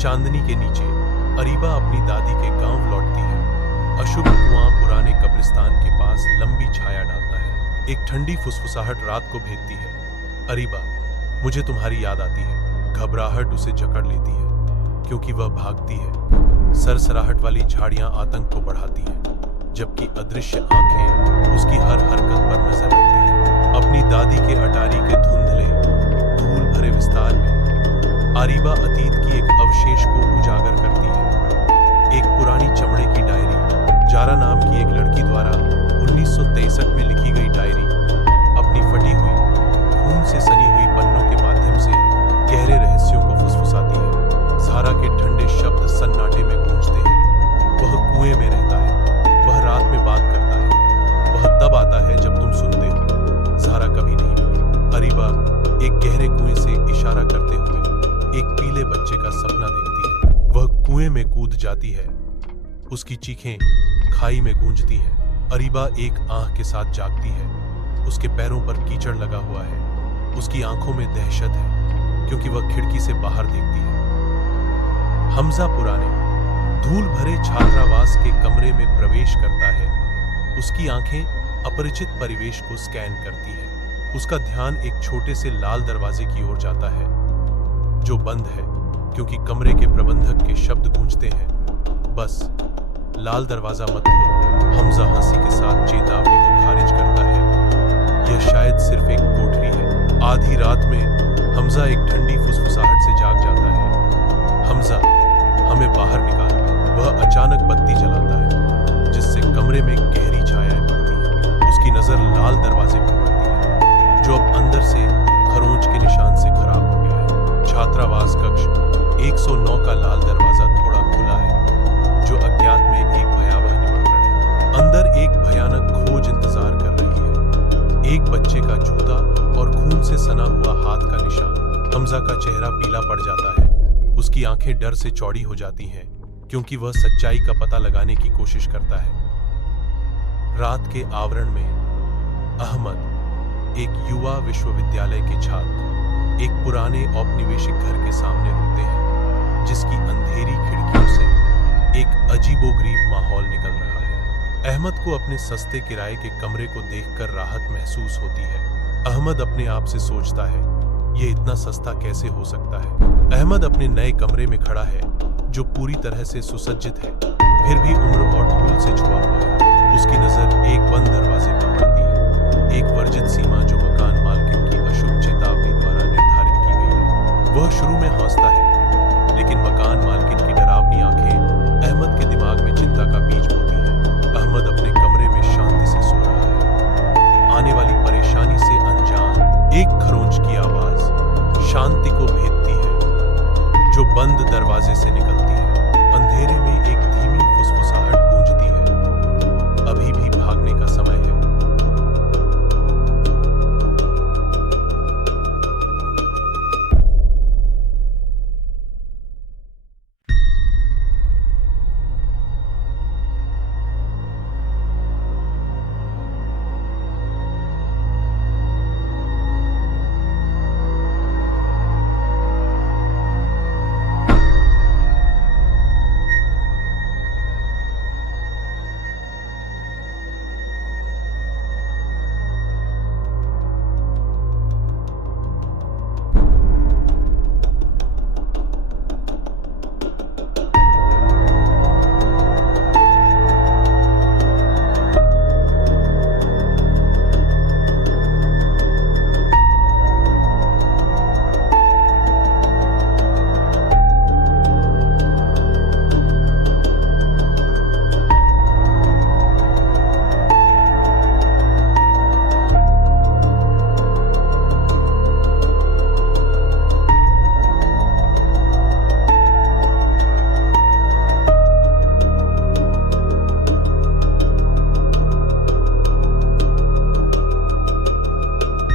चांदनी के नीचे अरीबा अपनी दादी के गांव लौटती है। अशुभ कुआं पुराने कब्रिस्तान के पास लंबी छाया डालता है। एक ठंडी फुसफुसाहट रात को भेदती है। अरीबा, मुझे तुम्हारी याद आती है। घबराहट उसे जकड़ लेती है क्योंकि वह भागती है। सरसराहट वाली झाड़ियां आतंक को बढ़ाती हैं, जबकि अदृश्य आंखें उसकी हर हरकत पर नजर रखती हैं। अपनी दादी के अटारी के धुंधले धूल भरे विस्तार में अरीबा अतीत की एक अवशेष को उजागर करती है। एक पुरानी चमड़े की डायरी, जारा नाम की एक लड़की द्वारा 1963 में लिखी गई डायरी, अपनी फटी हुई खून से सनी हुई पन्नों के माध्यम से गहरे रहस्यों को फुसफुसाती है। ज़ारा के ठंडे शब्द सन्नाटे में गूंजते हैं। वह कुएं में रहता है, वह रात में बात करता है, वह तब आता है जब तुम सुनते हो। ज़ारा कभी नहीं मिली। अरीबा एक गहरे कुएं से इशारा करते हुए एक पीले बच्चे का सपना देखती है। वह कुएं में कूद जाती है, उसकी चीखें खाई में गूंजती हैं। अरीबा एक आंख के साथ जागती है। उसके पैरों पर कीचड़ लगा हुआ है। उसकी आंखों में दहशत है क्योंकि वह खिड़की से बाहर देखती है। हमजा पुराने धूल भरे छात्रावास के कमरे में प्रवेश करता है। उसकी आंखें अपरिचित परिवेश को स्कैन करती हैं। उसका ध्यान एक छोटे से लाल दरवाजे की ओर जाता है जो बंद है क्योंकि कमरे के प्रबंधक के शब्द गूंजते हैं, बस लाल दरवाजा मत खोलो। हमजा हंसी के साथ चेतावनी को खारिज करता है। यह शायद सिर्फ एक कोठरी है। आधी रात में हमजा एक ठंडी फुसफुसाहट से जाग जाता है। हमजा, हमें बाहर निकाल। वह अचानक बत्ती जलाता है जिससे कमरे में गहरी छायाएं पड़ती हैं। उसकी नजर लाल दरवाजे पर पड़ती है जो अब अंदर से खरोंच के निशान से खराब हो गया है। छात्रावास कक्ष 109 का लाल दरवाजा थोड़ा खुला है जो अज्ञात में एक भयावह निमंत्रण है। अंदर एक भयानक खोज इंतजार कर रही है। एक बच्चे का जूता और खून से सना हुआ हाथ का निशान। हमजा का चेहरा पीला पड़ जाता है। उसकी आंखें डर से चौड़ी हो जाती हैं क्योंकि वह सच्चाई का पता लगाने की कोशिश करता है। रात के आवरण में अहमद, एक युवा विश्वविद्यालय के छात्र, एक पुराने औपनिवेशिक घर के सामने रुकते हैं जिसकी अंधेरी खिड़कियों से एक अजीबोगरीब माहौल निकल रहा है। अहमद को अपने सस्ते किराए के कमरे को देखकर राहत महसूस होती है। अहमद अपने आप से सोचता है, यह इतना सस्ता कैसे हो सकता है। अहमद अपने नए कमरे में खड़ा है जो पूरी तरह से सुसज्जित है, फिर भी उम्र और धूल से छुआ हुआ है। उसकी